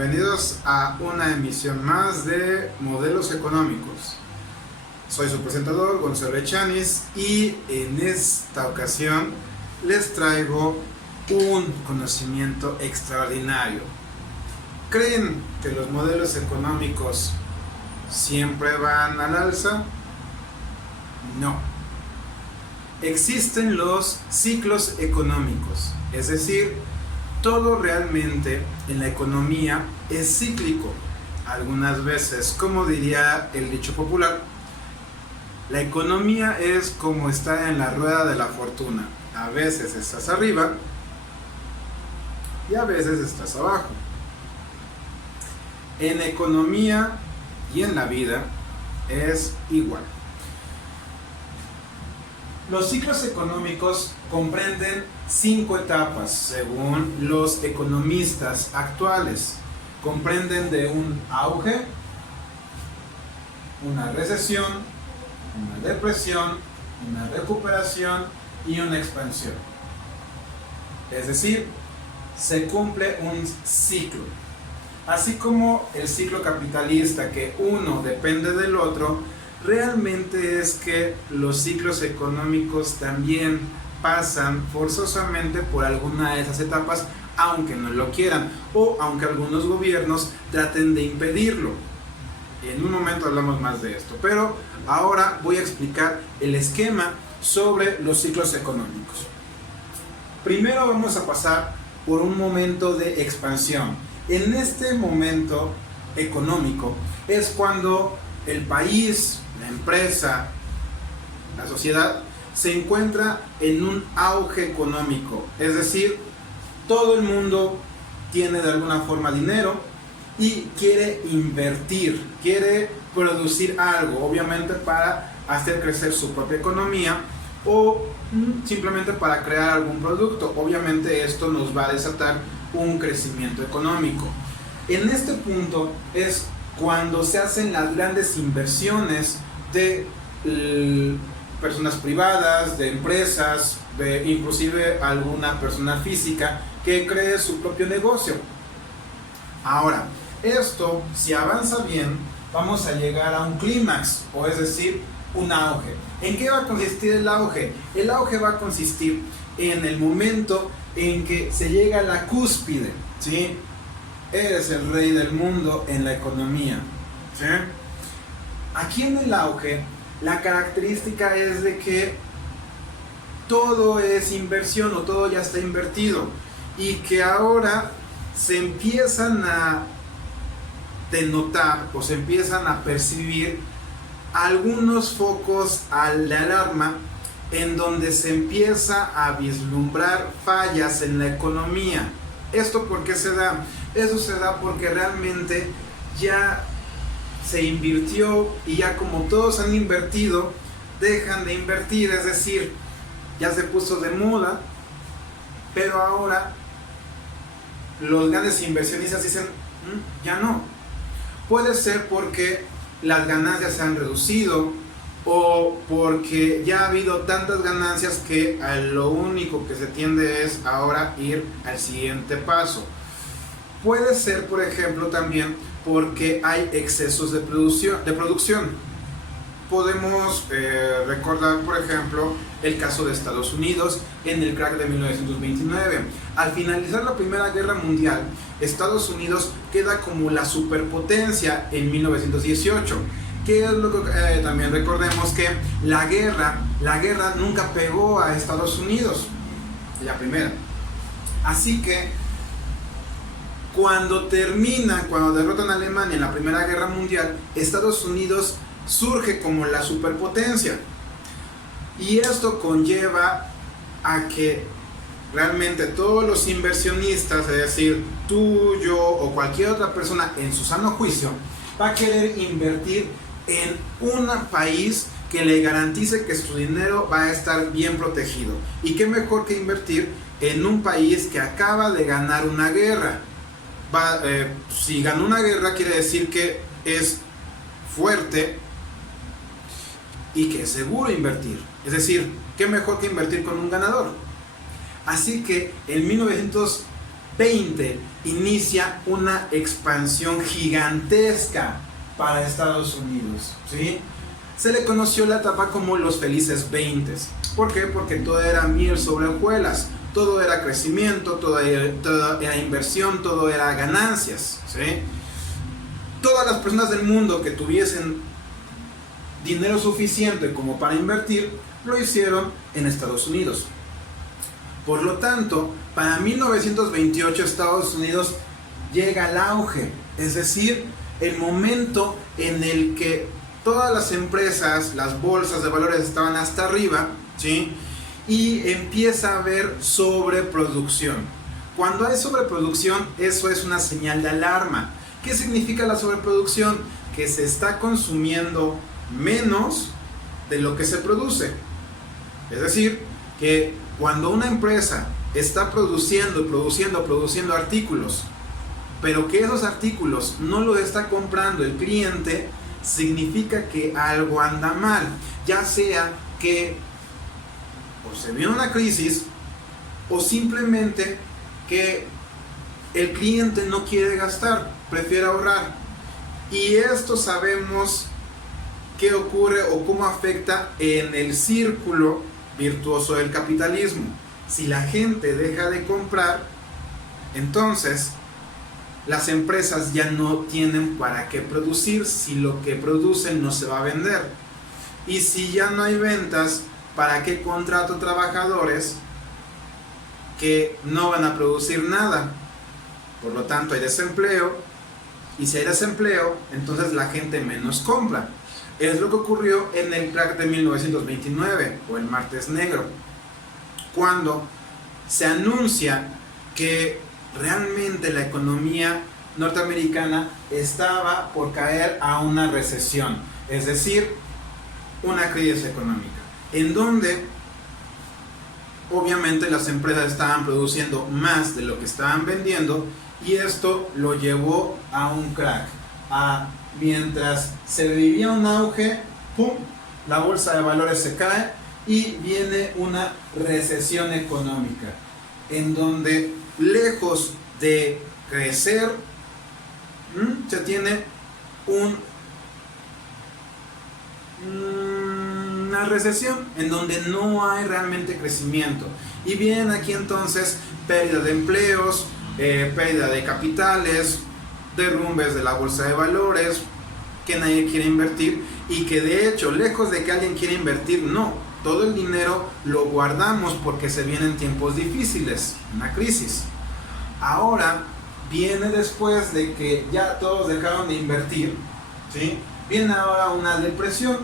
bienvenidos a una emisión más de Modelos Económicos. Soy su presentador, Gonzalo Echanis, y en esta ocasión les traigo un conocimiento extraordinario. ¿Creen que los modelos económicos siempre van al alza? No. Existen los ciclos económicos, es decir, todo realmente en la economía es cíclico. Algunas veces, como diría el dicho popular, la economía es como estar en la rueda de la fortuna. A veces estás arriba y a veces estás abajo. En economía y en la vida es igual. Los ciclos económicos comprenden 5 etapas según los economistas actuales. Comprenden de un auge, una recesión, una depresión, una recuperación y una expansión. Es decir, se cumple un ciclo. Así como el ciclo capitalista, que uno depende del otro, realmente es que los ciclos económicos también pasan forzosamente por alguna de esas etapas, aunque no lo quieran o aunque algunos gobiernos traten de impedirlo. En un momento hablamos más de esto, pero ahora voy a explicar el esquema sobre los ciclos económicos. Primero vamos a pasar por un momento de expansión. En este momento económico es cuando el país, la empresa, la sociedad se encuentra en un auge económico, es decir, todo el mundo tiene de alguna forma dinero y quiere invertir, quiere producir algo, obviamente para hacer crecer su propia economía o simplemente para crear algún producto. Obviamente esto nos va a desatar un crecimiento económico. En este punto es cuando se hacen las grandes inversiones de personas privadas, de empresas, de inclusive alguna persona física que cree su propio negocio. Ahora, esto, si avanza bien, vamos a llegar a un clímax, o es decir, un auge. ¿En qué va a consistir el auge? El auge va a consistir en el momento en que se llega a la cúspide, ¿sí? Eres el rey del mundo en la economía, ¿sí? Aquí en el auge, la característica es de que todo es inversión o todo ya está invertido y que ahora se empiezan a denotar o se empiezan a percibir algunos focos de alarma en donde se empieza a vislumbrar fallas en la economía. ¿Esto por qué se da? Eso se da porque realmente ya se invirtió y ya como todos han invertido, dejan de invertir, es decir, ya se puso de moda, pero ahora los grandes inversionistas dicen, ya no. Puede ser porque las ganancias se han reducido o porque ya ha habido tantas ganancias que lo único que se tiende es ahora ir al siguiente paso. Puede ser, por ejemplo, también porque hay excesos de producción. Podemos recordar, por ejemplo, el caso de Estados Unidos en el crack de 1929. Al finalizar la Primera Guerra Mundial, Estados Unidos queda como la superpotencia en 1918. Que es lo que también recordemos que la guerra nunca pegó a Estados Unidos, la primera. Así que cuando derrotan a Alemania en la Primera Guerra Mundial, Estados Unidos surge como la superpotencia. Y esto conlleva a que realmente todos los inversionistas, es decir, tú, yo o cualquier otra persona en su sano juicio, va a querer invertir en un país que le garantice que su dinero va a estar bien protegido. Y qué mejor que invertir en un país que acaba de ganar una guerra. Si ganó una guerra quiere decir que es fuerte y que es seguro invertir. Es decir, qué mejor que invertir con un ganador. Así que en 1920 20 inicia una expansión gigantesca para Estados Unidos, ¿sí? Se le conoció la etapa como los felices 20. ¿Por qué? Porque todo era miel sobre hojuelas, todo era crecimiento, todo era inversión, todo era ganancias, ¿sí? Todas las personas del mundo que tuviesen dinero suficiente como para invertir, lo hicieron en Estados Unidos. Por lo tanto, para 1928 Estados Unidos llega al auge, es decir, el momento en el que todas las empresas, las bolsas de valores estaban hasta arriba, ¿sí? Y empieza a haber sobreproducción. Cuando hay sobreproducción, eso es una señal de alarma. ¿Qué significa la sobreproducción? Que se está consumiendo menos de lo que se produce. Es decir, que cuando una empresa está produciendo artículos, pero que esos artículos no los está comprando el cliente, significa que algo anda mal. Ya sea que o se viene una crisis o simplemente que el cliente no quiere gastar, prefiere ahorrar. Y esto sabemos qué ocurre o cómo afecta en el círculo virtuoso del capitalismo. Si la gente deja de comprar, entonces las empresas ya no tienen para qué producir si lo que producen no se va a vender. Y si ya no hay ventas, ¿para qué contrato trabajadores que no van a producir nada? Por lo tanto hay desempleo, y si hay desempleo, entonces la gente menos compra. Es lo que ocurrió en el crack de 1929 o el martes negro, cuando se anuncia que realmente la economía norteamericana estaba por caer a una recesión, es decir, una crisis económica, en donde obviamente las empresas estaban produciendo más de lo que estaban vendiendo, y esto lo llevó a un crack. Mientras se vivía un auge, ¡pum!, la bolsa de valores se cae y viene una recesión económica, en donde lejos de crecer, se tiene una recesión en donde no hay realmente crecimiento. Y viene aquí entonces pérdida de empleos, pérdida de capitales, derrumbes de la bolsa de valores, que nadie quiere invertir, y que de hecho, lejos de que alguien quiera invertir, no, todo el dinero lo guardamos porque se vienen tiempos difíciles, una crisis. Ahora viene, después de que ya todos dejaron de invertir, ¿sí?, viene ahora una depresión,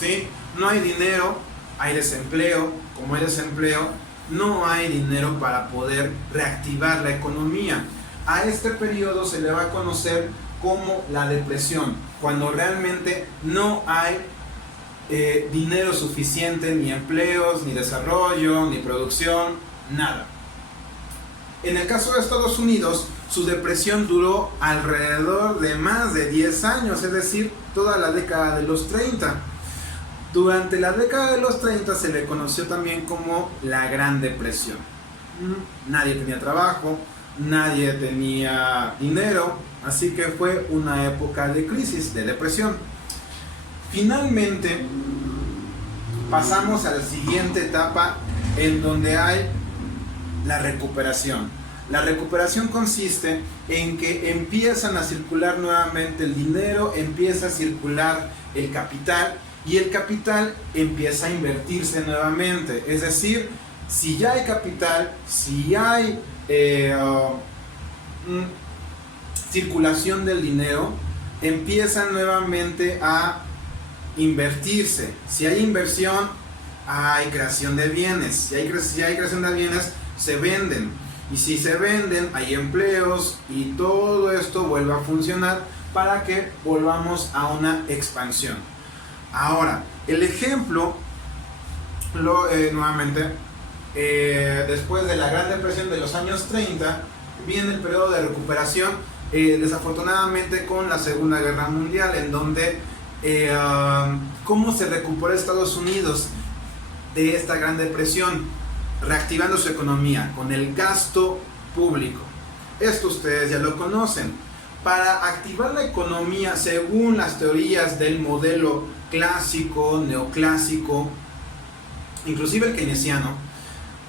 ¿sí? No hay dinero, hay desempleo. Como hay desempleo, no hay dinero para poder reactivar la economía. A este periodo se le va a conocer como la depresión, cuando realmente no hay dinero suficiente, ni empleos, ni desarrollo, ni producción, nada. En el caso de Estados Unidos, su depresión duró alrededor de más de 10 años, es decir, toda la década de los 30. Durante la década de los 30 se le conoció también como la Gran Depresión. Nadie tenía trabajo, nadie tenía dinero, así que fue una época de crisis, de depresión. Finalmente pasamos a la siguiente etapa, en donde hay la recuperación. La recuperación consiste en que empiezan a circular nuevamente el dinero, empieza a circular el capital, y el capital empieza a invertirse nuevamente. Es decir, si ya hay capital, si hay circulación del dinero, empieza nuevamente a invertirse. Si hay inversión, hay creación de bienes. Si hay creación de bienes, se venden. Y si se venden, hay empleos, y todo esto vuelve a funcionar para que volvamos a una expansión. Ahora, el ejemplo, nuevamente, después de la Gran Depresión de los años 30, viene el periodo de recuperación, desafortunadamente con la Segunda Guerra Mundial, en donde ¿cómo se recuperó Estados Unidos de esta Gran Depresión? Reactivando su economía, con el gasto público. Esto ustedes ya lo conocen. Para activar la economía según las teorías del modelo clásico, neoclásico, inclusive el keynesiano,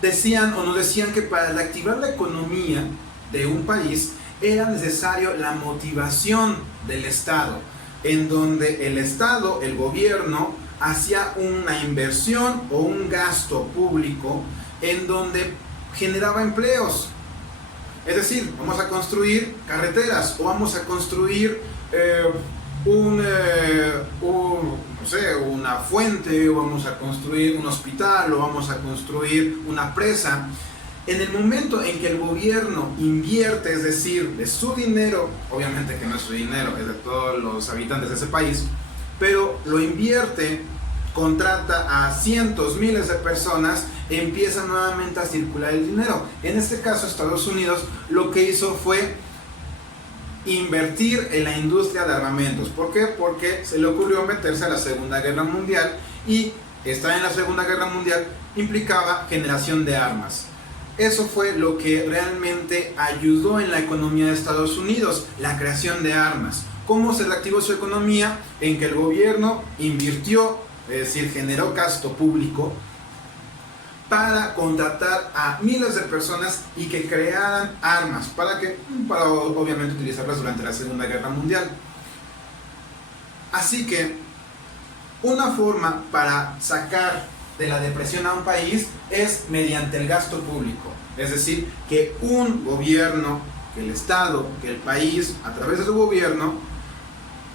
decían o nos decían que para activar la economía de un país era necesario la motivación del Estado, en donde el Estado, el gobierno, hacía una inversión o un gasto público en donde generaba empleos. Es decir, vamos a construir carreteras o vamos a construir una fuente, o vamos a construir un hospital, o vamos a construir una presa. En el momento en que el gobierno invierte, es decir, de su dinero, obviamente que no es su dinero, es de todos los habitantes de ese país, pero lo invierte, contrata a cientos, miles de personas, empieza nuevamente a circular el dinero. En este caso, Estados Unidos lo que hizo fue invertir en la industria de armamentos. ¿Por qué? Porque se le ocurrió meterse a la Segunda Guerra Mundial, y estar en la Segunda Guerra Mundial implicaba generación de armas. Eso fue lo que realmente ayudó en la economía de Estados Unidos, la creación de armas. ¿Cómo se reactivó su economía? En que el gobierno invirtió, es decir, generó gasto público para contratar a miles de personas y que crearan armas para obviamente utilizarlas durante la Segunda Guerra Mundial. Así que una forma para sacar de la depresión a un país es mediante el gasto público, es decir, que un gobierno, que el Estado, que el país, a través de su gobierno,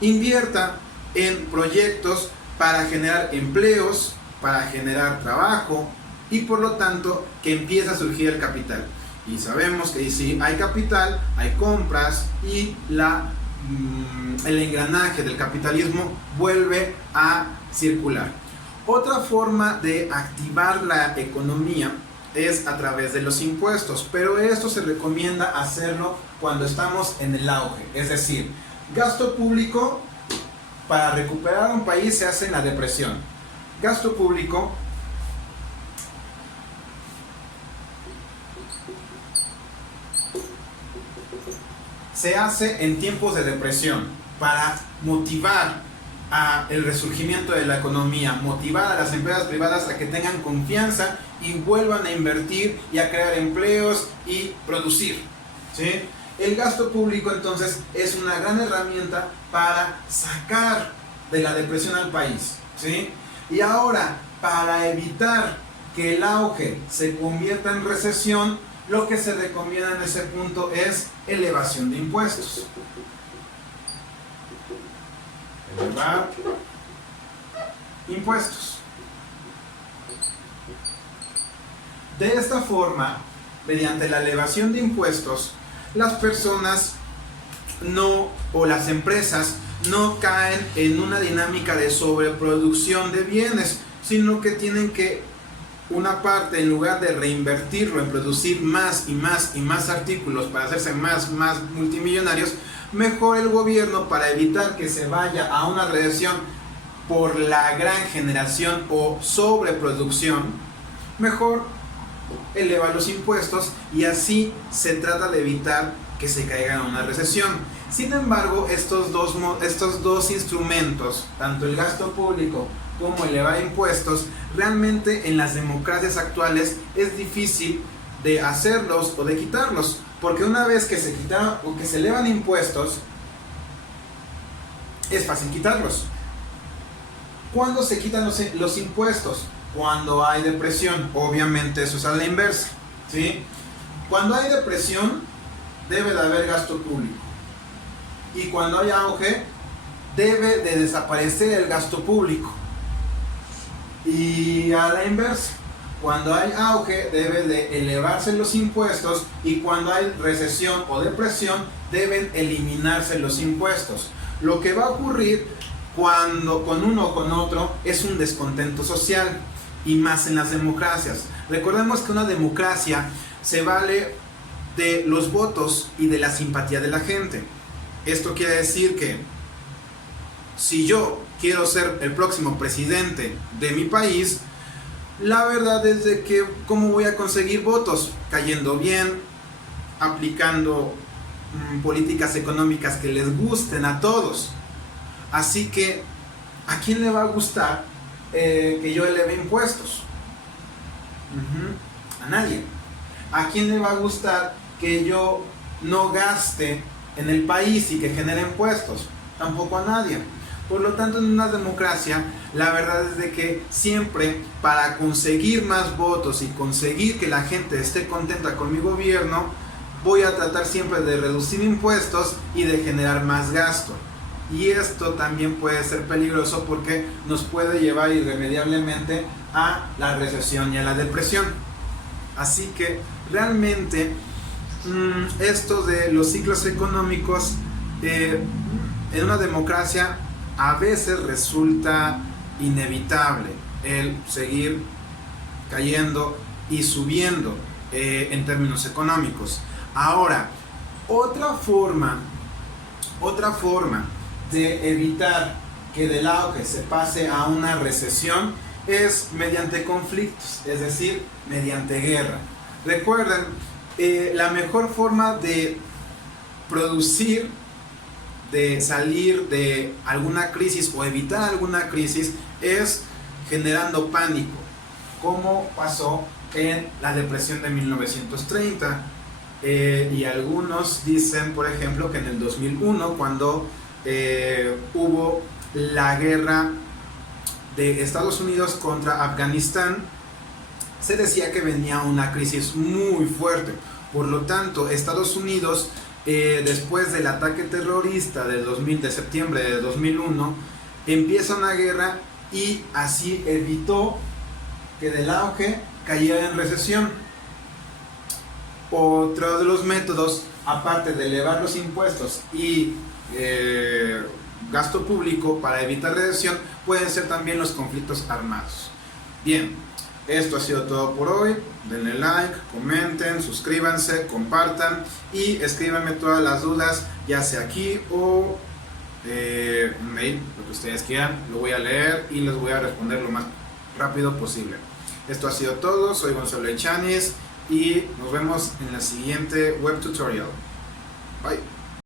invierta en proyectos para generar empleos, para generar trabajo, y por lo tanto que empiece a surgir el capital. Y sabemos que si hay capital, hay compras, y el engranaje del capitalismo vuelve a circular. Otra forma de activar la economía es a través de los impuestos, pero esto se recomienda hacerlo cuando estamos en el auge, es decir, gasto público para recuperar un país se hace en la depresión. Gasto público se hace en tiempos de depresión para motivar el resurgimiento de la economía, motivar a las empresas privadas a que tengan confianza y vuelvan a invertir y a crear empleos y producir, ¿sí? El gasto público entonces es una gran herramienta para sacar de la depresión al país, ¿sí? Y ahora, para evitar que el auge se convierta en recesión, lo que se recomienda en ese punto es elevación de impuestos. Elevar impuestos. De esta forma, mediante la elevación de impuestos, las personas o las empresas no caen en una dinámica de sobreproducción de bienes, sino que tienen que una parte, en lugar de reinvertirlo en producir más y más y más artículos para hacerse más multimillonarios, mejor el gobierno, para evitar que se vaya a una recesión por la gran generación o sobreproducción, mejor eleva los impuestos, y así se trata de evitar que se caiga en una recesión. Sin embargo, estos dos instrumentos, tanto el gasto público como elevar impuestos, realmente en las democracias actuales es difícil de hacerlos o de quitarlos, porque una vez que se quitan o que se elevan impuestos, es fácil quitarlos. ¿Cuándo se quitan los impuestos? Cuando hay depresión. Obviamente eso es a la inversa, ¿sí? Cuando hay depresión, debe de haber gasto público, y cuando hay auge, debe de desaparecer el gasto público. Y a la inversa, cuando hay auge, debe de elevarse los impuestos, y cuando hay recesión o depresión, deben eliminarse los impuestos. Lo que va a ocurrir cuando con uno o con otro es un descontento social, y más en las democracias. Recordemos que una democracia se vale de los votos y de la simpatía de la gente. Esto quiere decir que si yo quiero ser el próximo presidente de mi país, la verdad es de que ¿cómo voy a conseguir votos? Cayendo bien, aplicando políticas económicas que les gusten a todos. Así que, ¿a quién le va a gustar que yo eleve impuestos? A nadie. ¿A quién le va a gustar que yo no gaste en el país y que genere impuestos? Tampoco a nadie. Por lo tanto, en una democracia, la verdad es de que siempre, para conseguir más votos y conseguir que la gente esté contenta con mi gobierno, voy a tratar siempre de reducir impuestos y de generar más gasto. Y esto también puede ser peligroso porque nos puede llevar irremediablemente a la recesión y a la depresión. Así que realmente esto de los ciclos económicos en una democracia a veces resulta inevitable el seguir cayendo y subiendo en términos económicos. Ahora, otra forma de evitar que del auge se pase a una recesión es mediante conflictos, es decir, mediante guerra. Recuerden, la mejor forma de producir, de salir de alguna crisis o evitar alguna crisis es generando pánico, como pasó en la depresión de 1930. Y algunos dicen, por ejemplo, que en el 2001, cuando hubo la guerra de Estados Unidos contra Afganistán, se decía que venía una crisis muy fuerte. Por lo tanto, Estados Unidos, después del ataque terrorista de septiembre de 2001, empieza una guerra y así evitó que del auge cayera en recesión. Otro de los métodos, aparte de elevar los impuestos y gasto público para evitar recesión, pueden ser también los conflictos armados. Bien, esto ha sido todo por hoy. Denle like, comenten, suscríbanse, compartan y escríbanme todas las dudas, ya sea aquí o un mail, lo que ustedes quieran. Lo voy a leer y les voy a responder lo más rápido posible. Esto ha sido todo. Soy Gonzalo Echanis y nos vemos en la siguiente web tutorial. Bye.